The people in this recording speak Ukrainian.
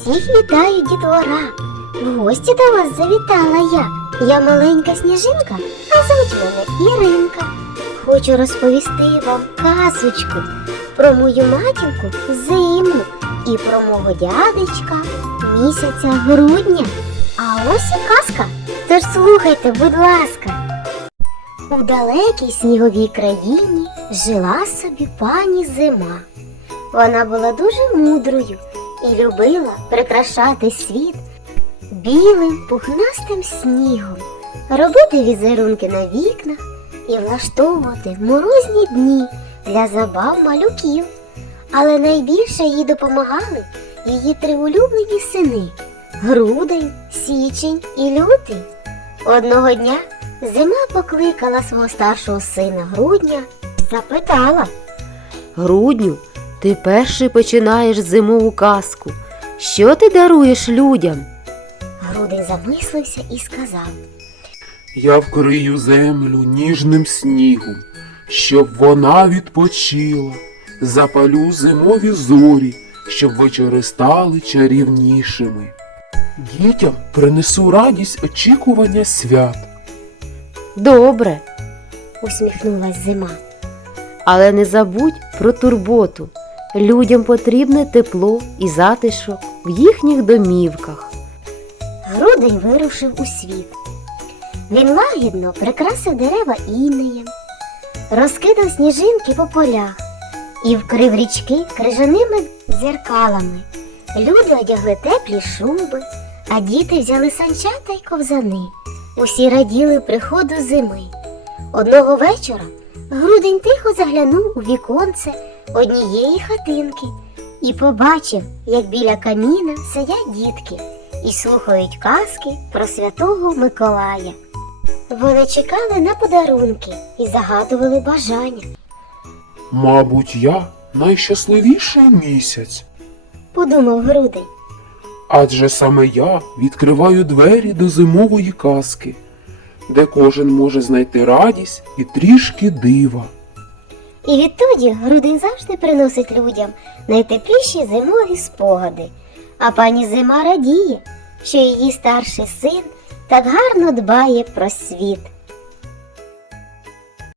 Всіх вітаю, дітвора! В гості до вас завітала я. Я маленька сніжинка, а звуть мене Іринка. Хочу розповісти вам казочку про мою матінку зиму і про мого дядечка місяця грудня. А ось і казка. Тож слухайте, будь ласка. У далекій сніговій країні жила собі пані зима. Вона була дуже мудрою і любила прикрашати світ білим пухнастим снігом, робити візерунки на вікнах і влаштовувати морозні дні для забав малюків. Але найбільше їй допомагали її три улюблені сини Грудень, Січень і Лютий. Одного дня зима покликала свого старшого сина Грудня, запитала. Грудню, ти перший починаєш зимову казку. Що ти даруєш людям? Грудень замислився і сказав. Я вкрию землю ніжним снігом, щоб вона відпочила, запалю зимові зорі, щоб вечори стали чарівнішими. Дітям принесу радість очікування свят. Добре, усміхнулась зима. але не забудь про турботу. Людям потрібне тепло і затишок в їхніх домівках. Грудень вирушив у світ. Він лагідно прикрасив дерева інеєм, розкидав сніжинки по полях і вкрив річки крижаними дзеркалами. Люди одягли теплі шуби, а діти взяли санчата й ковзани. Усі раділи приходу зими. Одного вечора грудень тихо заглянув у віконце однієї хатинки і побачив, як біля каміна сидять дітки і слухають казки про святого Миколая. Вони чекали на подарунки і загадували бажання. Мабуть, я найщасливіший місяць, Подумав грудень. адже саме я відкриваю двері до зимової казки, де кожен може знайти радість і трішки дива. І відтоді грудень завжди приносить людям найтепліші зимові спогади. А пані зима радіє, що її старший син так гарно дбає про світ.